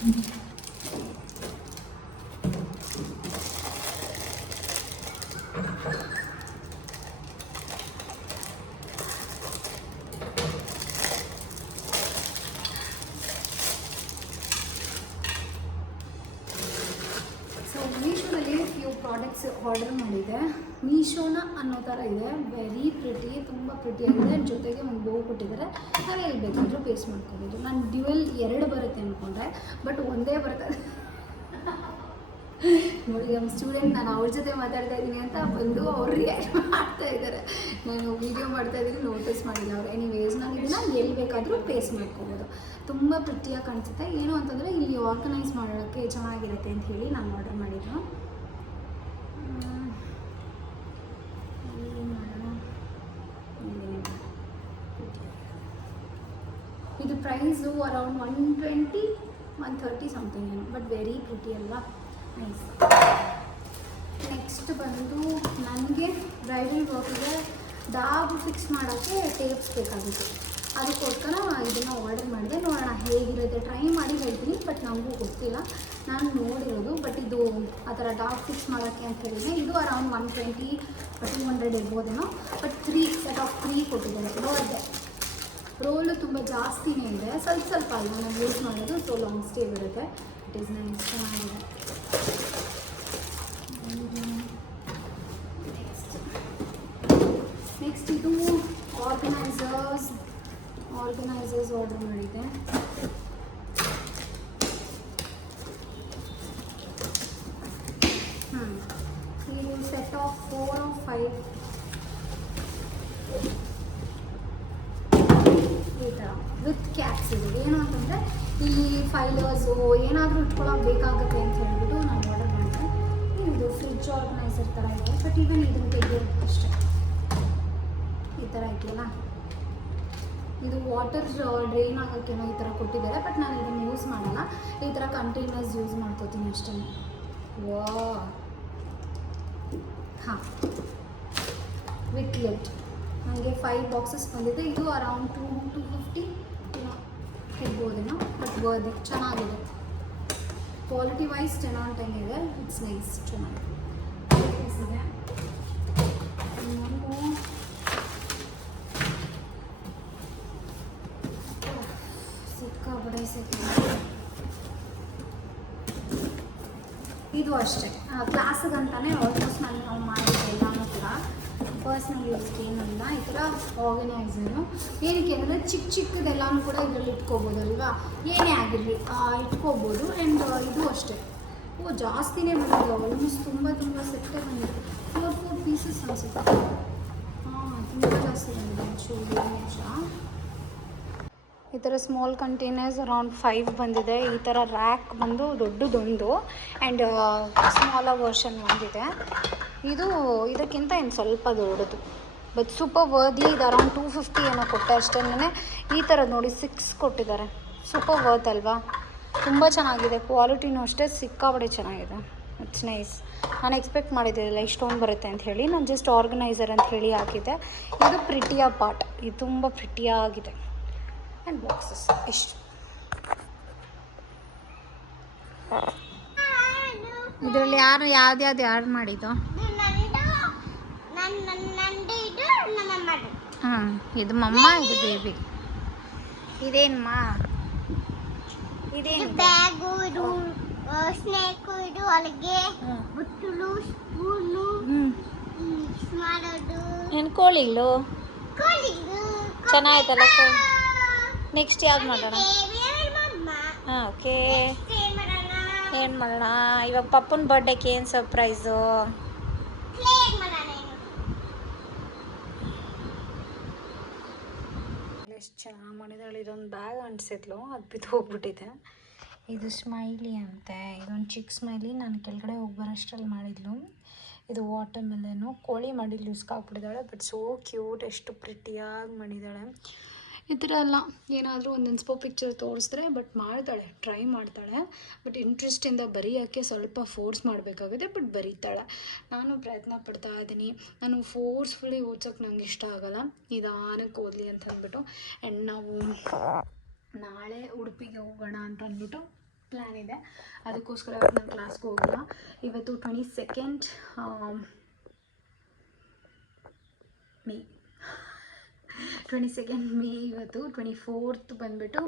ಮೀಶೋದಲ್ಲಿ few products order ಮಾಡಿದೆ. ಮೀಶೋನ ಅನ್ನೋ ಥರ ಇದೆ, ವೆರಿ ಪ್ರಿಟಿ, ತುಂಬ ಪ್ರಿಟಿಯಾಗಿದೆ. ಜೊತೆಗೆ ಒಂದು ಬೋ ಕೊಟ್ಟಿದ್ದಾರೆ, ನಾವು ಎಲ್ಲಿ ಬೇಕಾದರೂ ಪೇಸ್ಟ್ ಮಾಡ್ಕೋಬೋದು. ನಾನು ಡ್ಯುವೆಲ್ 2 ಬರುತ್ತೆ ಅಂದ್ಕೊಂಡೆ, ಬಟ್ ಒಂದೇ ಬರ್ತದೆ. ನೋಡಿ ನಮ್ಮ ಸ್ಟೂಡೆಂಟ್, ನಾನು ಅವ್ರ ಜೊತೆ ಮಾತಾಡ್ತಾ ಇದ್ದೀನಿ ಅಂತ ಬಂದು ಅವ್ರು ರಿಯಾಕ್ಟ್ ಮಾಡ್ತಾ ಇದ್ದಾರೆ. ನಾನು ವೀಡಿಯೋ ಮಾಡ್ತಾ ಇದ್ದೀನಿ, ನೋಟಿಸ್ ಮಾಡಿಲ್ಲ ಅವರು. ಎನಿವೇಸ್ ನಾನು ಇದನ್ನು ಎಲ್ಲಿ ಬೇಕಾದರೂ ಪೇಸ್ಟ್ ಮಾಡ್ಕೋಬೋದು. ತುಂಬ ಪ್ರಿಟಿಯಾಗಿ ಕಾಣಿಸುತ್ತೆ. ಏನು ಅಂತಂದರೆ ಇಲ್ಲಿ ಆರ್ಗನೈಸ್ ಮಾಡೋಕ್ಕೆ ಚೆನ್ನಾಗಿರುತ್ತೆ ಅಂತ ಹೇಳಿ ನಾನು ಆರ್ಡರ್ ಮಾಡಿದ್ದು. ಇದು ಪ್ರೈಸು ಅರೌಂಡ್ 120, 130 ಸಮಥಿಂಗ್ ಏನು, ಬಟ್ ವೆರಿ ಪ್ರಿಟಿ ಅಲ್ವಾ, ನೈಸ್. ನೆಕ್ಸ್ಟ್ ಬಂದು ನನಗೆ ಬ್ರೈಡಲ್ ವರ್ಕ್ಗೆ ಡಾಗ್ ಫಿಕ್ಸ್ ಮಾಡೋಕ್ಕೆ ಟೇಪ್ಸ್ ಬೇಕಾಗಿತ್ತು. ಅದಕ್ಕೋಸ್ಕರ ಇದನ್ನು ಆರ್ಡರ್ ಮಾಡಿದೆ. ನೋಡೋಣ ಹೇಗಿರುತ್ತೆ, ಟ್ರೈ ಮಾಡಿ ಹೇಳ್ತೀನಿ, ಬಟ್ ನನಗೂ ಗೊತ್ತಿಲ್ಲ. ನಾನು ನೋಡಿರೋದು, ಬಟ್ ಇದು ಆ ಥರ ಡಾಗ್ ಫಿಕ್ಸ್ ಮಾಡೋಕ್ಕೆ ಅಂತ ಹೇಳಿದೆ. ಇದು ಅರೌಂಡ್ 120 200 ಇರ್ಬೋದೇನೋ, ಬಟ್ 3 ಸೆಟ್ ಆಫ್ 3 ಕೊಟ್ಟಿದ್ದಾರೆ. ನೋಡಿದೆ ರೋಲು ತುಂಬ ಜಾಸ್ತಿನೇ ಇದೆ, ಸ್ವಲ್ಪ ಸ್ವಲ್ಪ ಅಲ್ಲ ನಾನು ಯೂಸ್ ಮಾಡೋದು, ಸೊ ಲಾಂಗ್ ಸ್ಟೇ ಬರುತ್ತೆ. ಇಟ್ ಈಸ್ ನೈಸ್, ಚೆನ್ನಾಗಿದೆ. ನೆಕ್ಸ್ಟ್ ಇದು ಆರ್ಗನೈಸರ್ಸ್ ಆರ್ಡರ್ ಮಾಡಿದ್ದೆ. ಇದು ಸೆಟ್ ಆಫ್ 4 or 5 ಈ ಥರ ವಿತ್ ಕ್ಯಾಪ್ಸ್ ಇದೆ. ಏನು ಅಂತಂದರೆ ಇಲ್ಲಿ ಫೈಲರ್ಸು ಏನಾದರೂ ಇಟ್ಕೊಳ್ಳೋಕೆ ಬೇಕಾಗುತ್ತೆ ಅಂತ ಹೇಳ್ಬಿಟ್ಟು ನಾನು ಆರ್ಡರ್ ಮಾಡಿದೆ. ಇದು ಫ್ರಿಡ್ಜ್ ಆರ್ಗನೈಸರ್ ಥರ ಇದೆ, ಬಟ್ ಈವನ್ ಇದನ್ನು ತೆಗಿಯೋದು ಅಷ್ಟೇ. ಈ ಥರ ಇದೆಯಲ್ಲ, ಇದು ವಾಟರ್ ಡ್ರೈನ್ ಆಗೋಕ್ಕೇನೋ ಈ ಥರ ಕೊಟ್ಟಿದ್ದಾರೆ, ಬಟ್ ನಾನು ಇದನ್ನು ಯೂಸ್ ಮಾಡಲ್ಲ. ಈ ಥರ ಕಂಟೈನರ್ಸ್ ಯೂಸ್ ಮಾಡ್ಕೋತೀನಿ ಅಷ್ಟೇ. ವಾ, ಹಾಂ, ವಿತ್ ಲಿಡ್. ನನಗೆ 5 ಬಾಕ್ಸಸ್ ಬಂದಿದೆ. ಇದು ಅರೌಂಡ್ 250 ಇರ್ಬೋದೇನೋ, ಬಟ್ ವರ್ದಿ, ಚೆನ್ನಾಗಿದೆ. ಕ್ವಾಲಿಟಿ ವೈಸ್ 10 on 10 ಇದೆ. ಇಟ್ಸ್ ನೈಸ್, ಚೆನ್ನಾಗಿದೆ. ಇದೆ ಸಿಕ್ಕಾಪಟ್ಟೆ ಇದು ಅಷ್ಟೇ ಕ್ಲಾಸಿಗಂತಾನೆ ಆಲ್ಮೋಸ್ಟ್ ನಾವು ಮಾಡಿದ್ದೆ ಎಲ್ಲನೂ ಕೂಡ. ಪರ್ಸ್ನಲ್ ಯೂಸ್ಗೆ ಏನಲ್ಲ, ಈ ಥರ ಆರ್ಗನೈಸರು. ಏನಕ್ಕೆ ಅಂದರೆ ಚಿಕ್ಕದೆಲ್ಲನೂ ಕೂಡ ಇದರಲ್ಲಿ ಇಟ್ಕೋಬೋದಲ್ವಾ, ಏನೇ ಆಗಿರಲಿ ಇಟ್ಕೋಬೋದು. ಆ್ಯಂಡ್ ಇದು ಅಷ್ಟೇ, ಜಾಸ್ತಿನೇ ಬಂದಿದೆ, ಆಲ್ಮೋಸ್ಟ್ ತುಂಬ ಸೆಟ್ಟೇ ಬಂದಿದೆ. 4 ಪೀಸಸ್ ಅನಿಸುತ್ತೆ. ತುಂಬ ಜಾಸ್ತಿ ಬಂದಿದೆ. ನಿಮಿಷ, ಈ ಥರ ಸ್ಮಾಲ್ ಕಂಟೈನರ್ಸ್ ಅರೌಂಡ್ 5 ಬಂದಿದೆ. ಈ ಥರ ರ್ಯಾಕ್ ಬಂದು ದೊಡ್ಡದೊಂದು, ಆ್ಯಂಡ್ ಸ್ಮಾಲರ್ ವರ್ಷನ್ ಒಂದಿದೆ. ಇದು ಇದಕ್ಕಿಂತ ಇನ್ನು ಸ್ವಲ್ಪ ದೊಡ್ಡದು, ಬಟ್ ಸೂಪರ್ ವರ್ದಿ. ಇದು ಅರೌಂಡ್ 250 ಏನೋ ಕೊಟ್ಟೆ ಅಷ್ಟೇ. ಈ ಥರ ನೋಡಿ 6 ಕೊಟ್ಟಿದ್ದಾರೆ. ಸೂಪರ್ ವರ್ತ್ ಅಲ್ವಾ, ತುಂಬ ಚೆನ್ನಾಗಿದೆ. ಕ್ವಾಲಿಟಿನೂ ಅಷ್ಟೇ ಸಿಕ್ಕಾಪಟ್ಟೆ ಚೆನ್ನಾಗಿದೆ. It's nice. ನಾನು ಎಕ್ಸ್ಪೆಕ್ಟ್ ಮಾಡಿದ್ದಿಲ್ಲ ಇಷ್ಟೊಂದು ಬರುತ್ತೆ ಅಂತ ಹೇಳಿ. ನಾನು ಜಸ್ಟ್ ಆರ್ಗನೈಸರ್ ಅಂತ ಹೇಳಿ ಹಾಕಿದ್ದೆ. ಇದು ಪ್ರಿಟಿಯ ಪಾರ್ಟ್, ಇದು ತುಂಬ ಪ್ರಿಟಿಯಾಗಿದೆ. ಆ್ಯಂಡ್ ಬಾಕ್ಸಸ್ ಇಷ್ಟು. ಇದರಲ್ಲಿ ಯಾವ್ದು ಮಾಡಿದ್ದು? ಹಾಂ, ಇದು ಮಮ್ಮ, ಇದು ಬೇಬಿ. ಇದೇನಮ್ಮ? ಇದೇನು? ಬ್ಯಾಗು, ಇದು ಸ್ನೇಕು, ಇದು ಒಳಗೆ ಬುಟ್ಟಲು, ಸ್ಪೂನು, ಮಾಡೋದು. ಏನು ಕೋಳಿಗಳು? ಚೆನ್ನಾಯ್ತಲ್ಲ. ನೆಕ್ಸ್ಟ್ ಯಾವ್ದು ಮಾಡೋಣ? ಹಾಂ, ಓಕೆ. ಏನು ಮಾಡೋಣ ಇವಾಗ? ಪಪ್ಪನ ಬರ್ಡೇಗೆ ಏನು ಸರ್ಪ್ರೈಸು? ಎಷ್ಟು ಚೆನ್ನಾಗಿ ಮಾಡಿದಾಳೆ. ಇದೊಂದು ಬ್ಯಾಗ್ ಅಂಟಿಸಿದ್ಲು, ಅದು ಬಿದ್ದು ಹೋಗ್ಬಿಟ್ಟಿದೆ. ಇದು ಸ್ಮೈಲಿ ಅಂತೆ, ಇದೊಂದು ಚಿಕ್ಕ ಸ್ಮೈಲಿ. ನಾನು ಕೆಳಗಡೆ ಹೋಗಿ ಬರೋಷ್ಟರಲ್ಲಿ ಮಾಡಿದ್ಲು. ಇದು ವಾಟರ್ ಮೆಲನು, ಕೋಳಿ ಮಾಡಿದ್ಲು, ಲೂಸ್ಕಾಗ್ಬಿಟ್ಟಿದ್ದಾಳೆ. ಬಟ್ ಸೋ ಕ್ಯೂಟ್, ಎಷ್ಟು ಪ್ರಿಟಿಯಾಗಿ ಮಾಡಿದ್ದಾಳೆ. ಈ ಥರ ಎಲ್ಲ ಏನಾದರೂ ಒಂದು ಇನ್ಸ್ಪೋ ಪಿಕ್ಚರ್ ತೋರಿಸಿದ್ರೆ, ಬಟ್ ಮಾಡ್ತಾಳೆ, ಟ್ರೈ ಮಾಡ್ತಾಳೆ. ಬಟ್ ಇಂಟ್ರೆಸ್ಟಿಂದ ಬರೆಯೋಕ್ಕೆ ಸ್ವಲ್ಪ ಫೋರ್ಸ್ ಮಾಡಬೇಕಾಗುತ್ತೆ, ಬಟ್ ಬರೀತಾಳೆ. ನಾನು ಪ್ರಯತ್ನ ಪಡ್ತಾ ಇದ್ದೀನಿ. ನಾನು ಫೋರ್ಸ್ಫುಲಿ ಓದ್ಸೋಕ್ಕೆ ನಂಗೆ ಇಷ್ಟ ಆಗೋಲ್ಲ, ನಿಧಾನಕ್ಕೆ ಓದಲಿ ಅಂತ ಅಂದ್ಬಿಟ್ಟು. ಆ್ಯಂಡ್ ನಾವು ನಾಳೆ ಉಡುಪಿಗೆ ಹೋಗೋಣ ಅಂತ ಅಂದ್ಬಿಟ್ಟು ಪ್ಲ್ಯಾನ್ ಇದೆ. ಅದಕ್ಕೋಸ್ಕರ ನಾನು ಕ್ಲಾಸ್ಗೆ ಹೋಗಿಲ್ಲ. ಇವತ್ತು 22nd ಮೇ 22nd ಮೇ. ಇವತ್ತು 24th ಬಂದುಬಿಟ್ಟು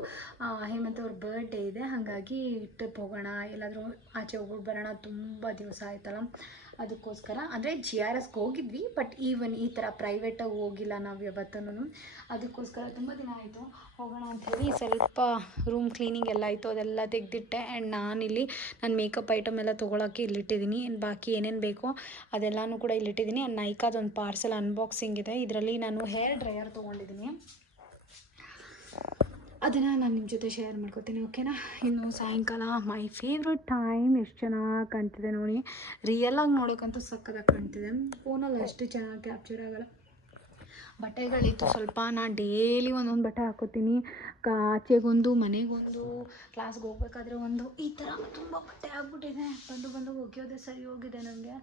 ಹೇಮಂತ್ ಅವ್ರ ಬರ್ಡೇ ಇದೆ. ಹಾಗಾಗಿ ಟ್ರಿಪ್ ಹೋಗೋಣ, ಎಲ್ಲಾದರೂ ಆಚೆ ಹೋಗ್ಬಿಟ್ಟು ಬರೋಣ. ತುಂಬ ದಿವಸ ಆಯ್ತಲ್ಲ, ಅದಕ್ಕೋಸ್ಕರ. ಅಂದರೆ GRSಗೆ ಹೋಗಿದ್ವಿ, ಬಟ್ ಈ ಥರ ಪ್ರೈವೇಟಾಗಿ ಹೋಗಿಲ್ಲ ನಾವು ಯಾವತ್ತೂ. ಅದಕ್ಕೋಸ್ಕರ ತುಂಬ ದಿನ ಆಯಿತು ಹೋಗೋಣ ಅಂಥೇಳಿ ಸ್ವಲ್ಪ ರೂಮ್ ಕ್ಲೀನಿಂಗ್ ಎಲ್ಲ ಆಯಿತು, ಅದೆಲ್ಲ ತೆಗೆದಿಟ್ಟೆ. ಆ್ಯಂಡ್ ನಾನಿಲ್ಲಿ ನನ್ನ ಮೇಕಪ್ ಐಟಮ್ ಎಲ್ಲ ತೊಗೊಳಕ್ಕೆ ಇಲ್ಲಿಟ್ಟಿದ್ದೀನಿ. ಬಾಕಿ ಏನೇನು ಬೇಕೋ ಅದೆಲ್ಲನೂ ಕೂಡ ಇಲ್ಲಿಟ್ಟಿದ್ದೀನಿ. ಆ್ಯಂಡ್ ನೈಕಾದೊಂದು ಪಾರ್ಸೆಲ್ ಅನ್ಬಾಕ್ಸಿಂಗ್ ಇದೆ. ಇದರಲ್ಲಿ ನಾನು ಹೇರ್ ಡ್ರೈಯರ್ ತೊಗೊಂಡಿದ್ದೀನಿ, ಅದನ್ನು ನಾನು ನಿಮ್ಮ ಜೊತೆ ಶೇರ್ ಮಾಡ್ಕೊತೀನಿ, ಓಕೆನಾ. ಇನ್ನು ಸಾಯಂಕಾಲ ಮೈ ಫೇವ್ರೆಟ್ ಟೈಮ್. ಎಷ್ಟು ಚೆನ್ನಾಗಿ ಕಾಣ್ತಿದೆ ನೋಡಿ, ರಿಯಲಾಗಿ ನೋಡೋಕ್ಕಂತೂ ಸಕ್ಕತ್ತಾಗಿ ಕಾಣ್ತಿದೆ. ಫೋನಲ್ಲಿ ಅಷ್ಟು ಚೆನ್ನಾಗಿ ಕ್ಯಾಪ್ಚರ್ ಆಗೋಲ್ಲ. ಬಟ್ಟೆಗಳಿತ್ತು ಸ್ವಲ್ಪ, ನಾನು ಡೈಲಿ ಒಂದೊಂದು ಬಟ್ಟೆ ಹಾಕೋತೀನಿ. ಆಚೆಗೊಂದು, ಮನೆಗೊಂದು, ಕ್ಲಾಸ್ಗೆ ಹೋಗ್ಬೇಕಾದ್ರೆ ಒಂದು, ಈ ಥರ ತುಂಬ ಬಟ್ಟೆ ಆಗ್ಬಿಟ್ಟಿದೆ. ಬಂದು ಒಗೆಯೋದೇ ಸರಿ ಹೋಗಿದೆ ನನಗೆ.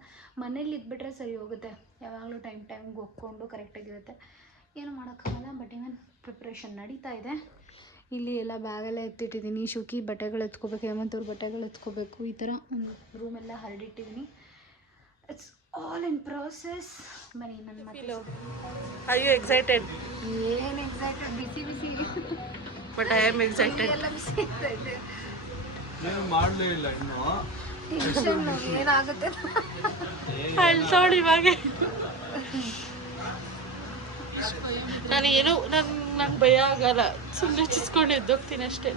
ಮನೇಲಿ ಇದ್ಬಿಟ್ರೆ ಸರಿ ಹೋಗುತ್ತೆ, ಯಾವಾಗಲೂ ಟೈಮ್ಗೆ ಒಕ್ಕೊಂಡು ಕರೆಕ್ಟಾಗಿರುತ್ತೆ. ಏನು ಮಾಡೋಕ್ಕಾಗಲ್ಲ. ಬಟ್ ಇವನ್ ಪ್ರಿಪ್ರೇಷನ್ ನಡೀತಾ ಇದೆ. ಇಲ್ಲಿ ಎಲ್ಲ ಬ್ಯಾಗೆಲ್ಲ ಎತ್ತಿಟ್ಟಿದ್ದೀನಿ. ಶುಕಿ ಬಟ್ಟೆಗಳು ಎತ್ಕೋಬೇಕು, ಹೇಮಂತವ್ರ ಬಟ್ಟೆಗಳು ಎತ್ಕೋಬೇಕು. ಈ ಥರ ರೂಮೆಲ್ಲ ಹರಡಿಟ್ಟಿದ್ದೀನಿ. It's all in process. ಬನ್ನಿ ನನ್ನ ಮತ್ತೆ. Are you excited? ಏನು excited, busy but I am excited. ಎಲ್ಲ ಬಿಸಿ ಇರ್ತೈತೆ. ನಾನು ಮಾಡಲೇ ಇಲ್ಲ ಇನ್ನು. ಟೆನ್ಷನ್ ಏನಾಗುತ್ತೆ ಅಳ್ಸೋಳು ಇವಾಗ. ನಂಗೆ ಭಯ ಆಗಲ್ಲ, ಸುಮ್ಮನೆ ಚಿಸ್ಕೊಂಡು ಎದ್ದೋಗ್ತೀನಿ ಅಷ್ಟೇ.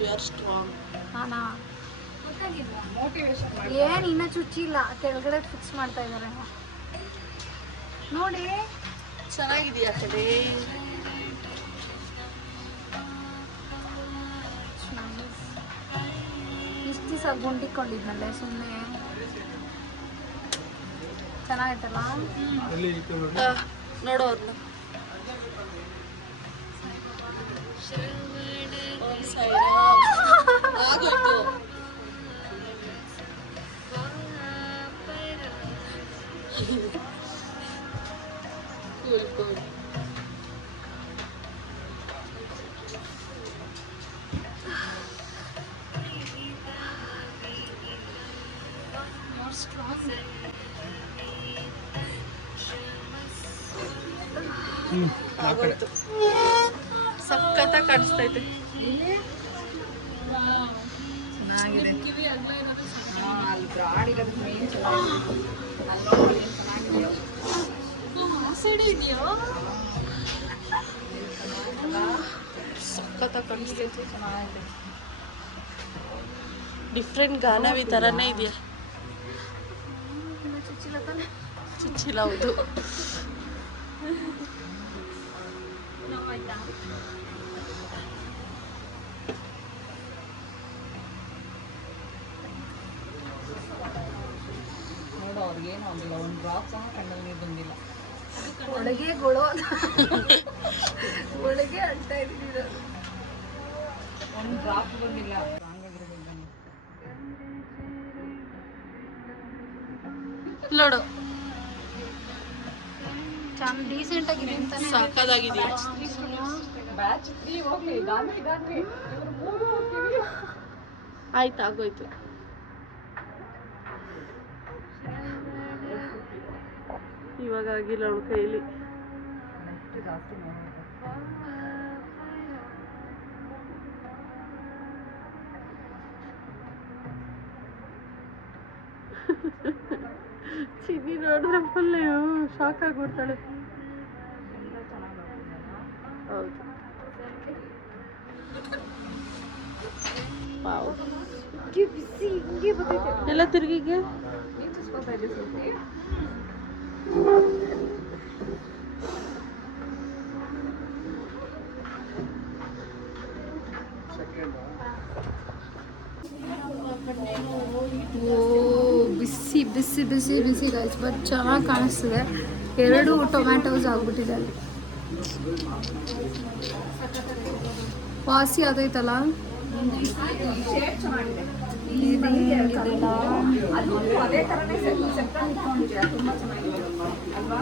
You are strong. ನಾನಾ ಏನು ಇನ್ನೂ ಚುಚ್ಚಿಲ್ಲ, ಕೆಳಗಡೆ ಫಿಕ್ಸ್ ಮಾಡ್ತಾ ಇದ್ದಾರೆ ನೋಡಿ. ಚೆನ್ನಾಗಿದೆಯಾ ಕಡೆ? ಇಷ್ಟು ದಿವಸ ಗುಂಡಿಕೊಂಡಿದ್ನಲ್ಲೇ ಸುಮ್ಮನೆ. ಚೆನ್ನಾಗಿತ್ತಲ್ಲ ನೋಡೋ ಅವ್ರನ್ನ. ಆಗೋಯ್ತು. ಕೂಲ್. ಆಗೋಯ್ತು. ಸಖತ್ತಾಗಿ ಕಾಣಿಸ್ತೈತೆ. ಸಖತ್ತಾಗಿ ಕಾಣಿಸ್ತೈತೆ. ಡಿಫ್ರೆಂಟ್ ಗಾನವಿ ಥರನೇ ಇದೆಯಾ? ಚುಚ್ಚಿಲ್ಲ. ಹೌದು. ನೋಡು, ಅವ್ರಿಗೇನು ಆಗಿಲ್ಲ, ಒಂದು ಡ್ರಾಪ್ ಸಹ ಕಣ್ಣಲ್ಲಿ ನೀರು ಬಂದಿಲ್ಲ. ಒಳಗೆ ಅಳ್ತಾ ಇದ್ದೀನಿ. ಒಂದು ಡ್ರಾಪ್ ಬಂದಿಲ್ಲ. ಹಂಗಾಗಿರ್ಬೇಕು. ನೋಡು, ಚೆಂದ ಡೀಸೆಂಟ್ ಆಗಿದೆ ಅಂತಾನೆ. ಸಾಕಾಗಿದೆಯಾ? ಬ್ಯಾಚ್ 3 ಹೋಗ್ಲಿ, ಗಾನ್ವಿ ಇವ್ರು 3 ಹೋಗ್ತೀವಿ. ಆಯ್ತು, ಆಗೋಯ್ತು. ಇವಾಗ ಆಗಿಲ್ಲ ಅವಳ ಕೈಲಿ. ನೆಕ್ಸ್ಟ್ ಜಾಸ್ತಿ ನೋಡೋದು. ಚಿನ್ನಿ ನೋಡಿದ್ರೆ ಫುಲ್ ಶಾಕ್ ಆಗಿಬಿಡ್ತಾಳೆ. ಹೌದು. ವಾವ್, ಬಿಸಿ ಹಿಂಗೆ ಬರ್ತೈತೆ. ಎಲ್ಲ ತಿರುಗಿಗೆ ನೀನು ಚುಸ್ಕೊತಾ ಇದ್ದೆ ಸುದ್ದಿ. ಬಿಸಿ ಬಿಸಿ ಬಿಸಿ ಬಿಸಿ ಗೈಸ್, ಬಟ್ ಚೆನ್ನಾಗಿ ಕಾಣಿಸ್ತಿದೆ. 2 ಟೊಮ್ಯಾಟೋಸ್ ಆಗ್ಬಿಟ್ಟಿದೆ ಅಲ್ಲಿ. ವಾಸಿ ಆಗೈತಲ್ಲ. ಅದೇ ಥರನೇ ಸೆಪ್ಟೆಂಬರ್ ಇಟ್ಕೊಂಡಿದ್ಯಾ? ತುಂಬ ಚೆನ್ನಾಗಿದೆ ಅಲ್ವಾ?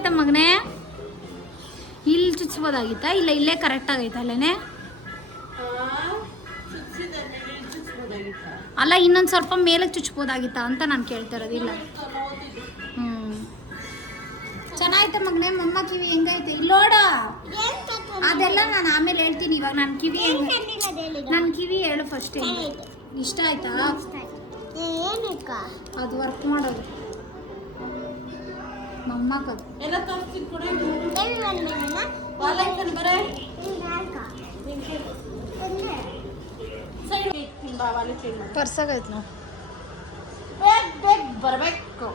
ಚೆನ್ನಾಗಾಯ್ತಾ ಮಗನೇ? ಇಲ್ಲಿ ಚುಚ್ಬೋದಾಗಿತ್ತಾ? ಇಲ್ಲ ಇಲ್ಲೇ ಕರೆಕ್ಟ್ ಆಗೈತಾ ಅಲ್ಲೇನೆ? ಅಲ್ಲ ಇನ್ನೊಂದು ಸ್ವಲ್ಪ ಮೇಲೆ ಚುಚ್ಬೋದಾಗಿತ್ತಾ ಅಂತ ನಾನು ಕೇಳ್ತಾ ಇರೋದಿಲ್ಲ. ಚೆನ್ನಾಯ್ತ ಮಗನೇ. ಮಮ್ಮ ಕಿವಿ ಹೆಂಗೈತೆ ಇಲ್ಲೋಡ. ಅದೆಲ್ಲ ನಾನು ಆಮೇಲೆ ಹೇಳ್ತೀನಿ. ಇವಾಗ ನನ್ನ ಕಿವಿ ನನ್ನ ಕಿವಿ ಹೇಳು ಫಸ್ಟ್. ಇಷ್ಟ ಆಯ್ತಾ? ಅದು ವರ್ಕ್ ಮಾಡೋದು ಮಮ್ಮಕ್ಕದು. ಪರ್ಸಾಗೈತೆ ನಾವು ಬರಬೇಕು.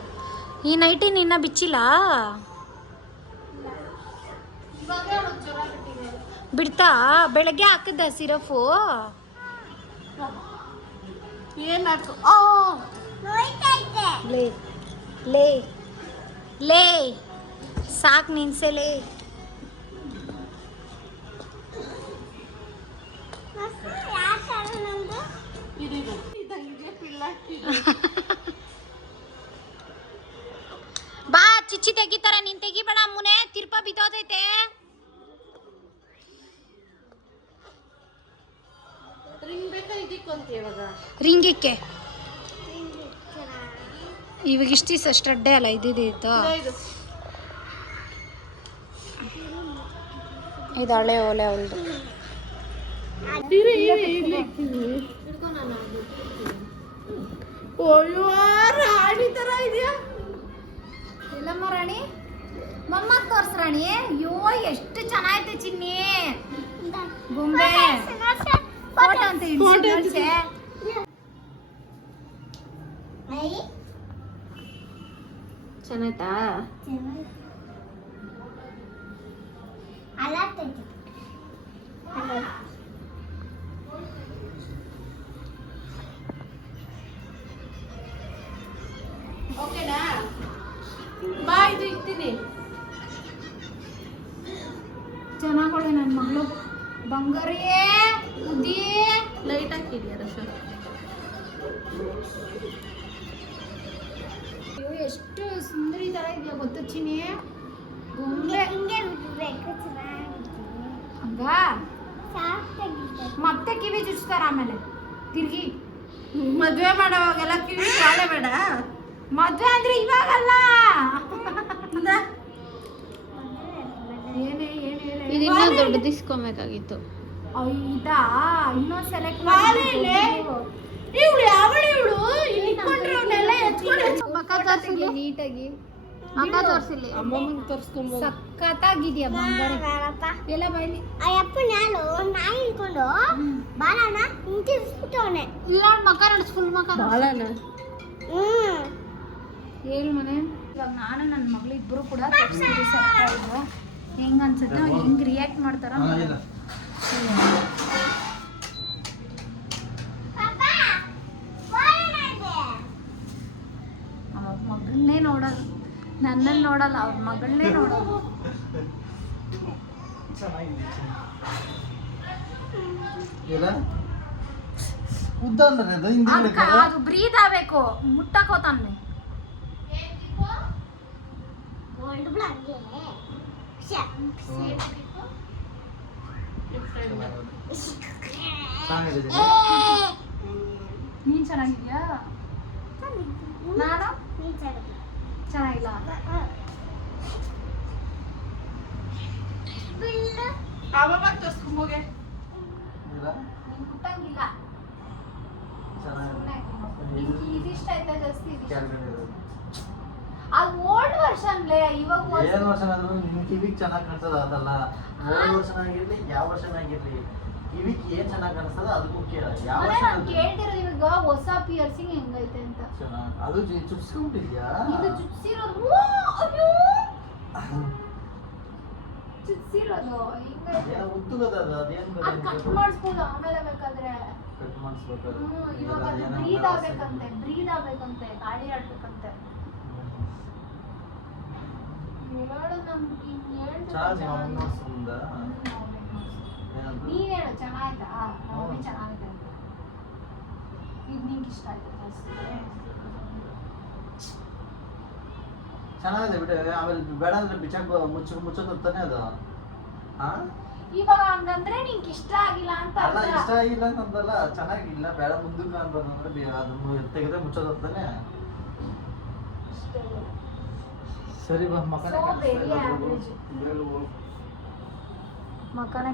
ಈ ನೈಟಿ ನಿನ್ನ ಬಿಚ್ಚಿಲ್ಲ ಬಿಡ್ತಾ? ಬೆಳಗ್ಗೆ ಹಾಕಿದ್ದ ಸಿರಫು ಏನಾಯ್ತು? ಲೇ ಲೇ ಲೇ ಸಾಕು ನಿನ್ಸೆಲೇ. ಬಾ ಚಿಚ್ಚಿ ತೆಗಿತಾರ, ನೀನ್ ತೆಗಿಬೇಡ ಮುನೆ. ತಿರ್ಪ ಬಿದ್ದೋದೈತೆ. ರಿಂಗ್ ಬೇಕಾ ಇದಕ್ಕೊಂತ ಇವಾಗ? ರಿಂಗಿಕ್ಕೆ ಇವಾಗ ಇಷ್ಟು ದಿವಸ ಅಷ್ಟಡ್ಡೆ ಅಲ್ಲ ಇದ್ದಿತ್ತು. ಇದು ಹಳೆ ಓಲೆ ಅವಳದು. ರಾಣಿ ತರ ಇದೆಯಾ? ಎಲ್ಲಮ್ಮ ರಾಣಿ? ಮಮ್ಮ ತೋರ್ಸ್ ರಾಣಿ. ಅಯ್ಯೋ ಎಷ್ಟು ಚೆನ್ನಾಗೈತೆ ಚಿನ್ನಿ ಗೊಂಬೆ. ಫೋಟೋ ಅಂತ ಇಡ್ಸೆ. ಚೆನ್ನಾಯ್ತಾ? ಓಕೆನಾ? ಬಾ ಇದು ಇಡ್ತೀನಿ. ಚೆನ್ನಾಗಳೆ ನನ್ನ ಮಗಳು ಬಂಗಾರಿಯೇ ಉದ್ದಿ. ಲೈಟ್ ಹಾಕಿದ್ಯಾ ರಶ? ಅಯ್ಯೋ ಎಷ್ಟು ಸುಂದರಿ ತರ ಇದೆಯಾ ಗೊತ್ತ ಚಿನ್ನಿ ಗೊಂಬೆ. ಹಂಗ ಮತ್ತೆ ಕಿವಿ ಚುಚ್ತಾರ ಆಮೇಲೆ ತಿರ್ಗಿ. ಮದ್ವೆ ಮಾಡೋವಾಗೆಲ್ಲ ಕಿವಿ ಕಾಳೆ ಬೇಡ. ಮದ್ವೆ ಅಂದ್ರೆ ಇವಾಗಲ್ಲ. ಏನೇ ಇದನ್ನ ದೊಡ್ಡದಿಸ್ಕೊಬೇಕಾಗಿತ್ತು. ಇದಾ ಇನ್ನೊಂದು ಸೆಲೆಕ್ಟ್ ನೀಟಾಗಿ ಅಕ್ಕ ತೋರ್ಸಿಲ್ಲಿ. ಅಮ್ಮಮ್ಮಂಗೆ ತೋರಿಸ್ಕೊಂಬೋದು. ಸಖತ್ತಾಗಿದ್ಯಾ ಬಂಗಾರ. ಎಲ್ಲ ಬೈಲಿ ಅಯ್ಯಪ್ಪ ನಾನು ನಾಯಿ ಇಟ್ಕೊಂಡು ಬಾಲನ ನಿಂತಿಸ್ಬಿಟ್ಟವನೆ. ಇಲ್ಲ ಮಕ ನಡ್ಸ್ ಫುಲ್ ಮಕ ಬಾಳನ ಹೇಳು ಮನೆ. ಇವಾಗ ನಾನು ನನ್ನ ಮಗಳು ಇಬ್ಬರು ಕೂಡ ತೋರಿಸಿದ್ವಿ ಸರ್ಪ್ರೈಸು. ಹೆಂಗ ಅನ್ಸುತ್ತೆ ಹೆಂಗ್ ರಿಯಾಕ್ಟ್ ಮಾಡ್ತಾರ. ಅವ್ರ ಮಗಳನ್ನೇ ನೋಡೋದು, ನನ್ನನ್ನು ನೋಡಲ್ಲ, ಅವ್ರ ಮಗಳನ್ನೇ ನೋಡೋದು. ಅದು ಬ್ರೀದ್ ಆಗ್ಬೇಕು, ಮುಟ್ಟಕೋತಾನೆ. ನೀನ್ ಚೆನ್ನಾಗಿದ್ಯಾ? ನಾನು ಚೆನ್ನಾಗಿಲ್ಲ. ಅಮ್ಮಮ್ಮ ತೋರಿಸ್ಕೊಂಬೋಗೆ. ಮುಟ್ಟಂಗಿಲ್ಲ. ಇದಿಷ್ಟ ಆಯ್ತಾ ಜಾಸ್ತಿ? ಅದು ಓಲ್ಡ್ ವರ್ಷನ್ಲೇ. ಇವಾಗ ಏನು ವರ್ಷ ಆದ್ರೂ ನಿನ್ನ ಕಿವಿಗೆ ಚೆನ್ನಾಗಿ ಕಾಣಿಸೋದು ಅದಲ್ಲ. ಓಲ್ಡ್ ವರ್ಷನ್ ಆಗಿರ್ಲಿ ಯಾವ ವರ್ಷನ್ ಆಗಿರ್ಲಿ ಕಿವಿಗೆ ಏನ್ ಚೆನ್ನಾಗಿ ಕಾಣಿಸ್ತದ ಅದಕ್ಕೂ ಕೇಳ. ಯಾವ ವರ್ಷ ಕೇಳ್ತಿರೋದು ಇವಾಗ ಹೊಸ ಪಿಯರ್ಸಿಂಗ್ ಹೆಂಗೈತೆ ಅಂತ. ಅದು ಚುಚ್ಸ್ಕೊಂಡ್ಬಿಟ್ಟಿದ್ಯಾ? ಇದು ಚುಚ್ಸಿರೋದು. ಅಯ್ಯೋ ಚುಚ್ಸಿರೋದು ಏನೋ ಉದ್ದುಗದ ಅದೇನ್ ಅದು ಕಟ್ ಮಾಡಿಸ್ಬೋದು ಆಮೇಲೆ ಬೇಕಾದ್ರೆ. ಕಟ್ ಮಾಡಿಸ್ಬೇಕು. ಇವಾಗ ಅದು ಬ್ರೀದ್ ಆಗ್ಬೇಕಂತೆ, ಗಾಳಿ ಆಡ್ಬೇಕಂತೆ. ಹೇಳು ನಮ್ಗೆ ಚಾರ್ಜ್ ಮಾಡ್ಸಂದ. ನೀನ್ ಹೇಳು ಚೆನ್ನಾಯ್ತಾ? ನಮಗೆ ಚೆನ್ನಾಗಿದೆ ಅಂತ. ಇದು ನಿಂಗೆ ಇಷ್ಟ ಆಯ್ತಾ ಜಾಸ್ತಿ? ಚೆನ್ನಾಗಿದೆ ಬಿಡಿ. ಆಮೇಲೆ ಬೇಡ ಅಂದ್ರೆ ಬಿಚ್ಚಾಕ್ ಮುಚ್ಚೋದು ತಾನೇ ಅದು. ಹಾ ಇವಾಗ ಹಂಗಂದ್ರೆ ನಿಂಗೆ ಇಷ್ಟ ಆಗಿಲ್ಲ ಅಂತ ಅಲ್ಲ ಅರ್ಥ. ಇಷ್ಟ ಆಗಿಲ್ಲ ಅಂತಂದಲ್ಲ, ಚೆನ್ನಾಗಿಲ್ಲ ಬೇಡ ಮುಂದಕ್ಕೆ ಅಂತಂದ್ರೆ ಅದನ್ನು ತೆಗೆದ್ರೆ ಮುಚ್ಚೋದು ತಾನೆ. ಸರಿ ಬಾ So very average. ಮಕ್ಕಳ ಮಕ್ಕನೇ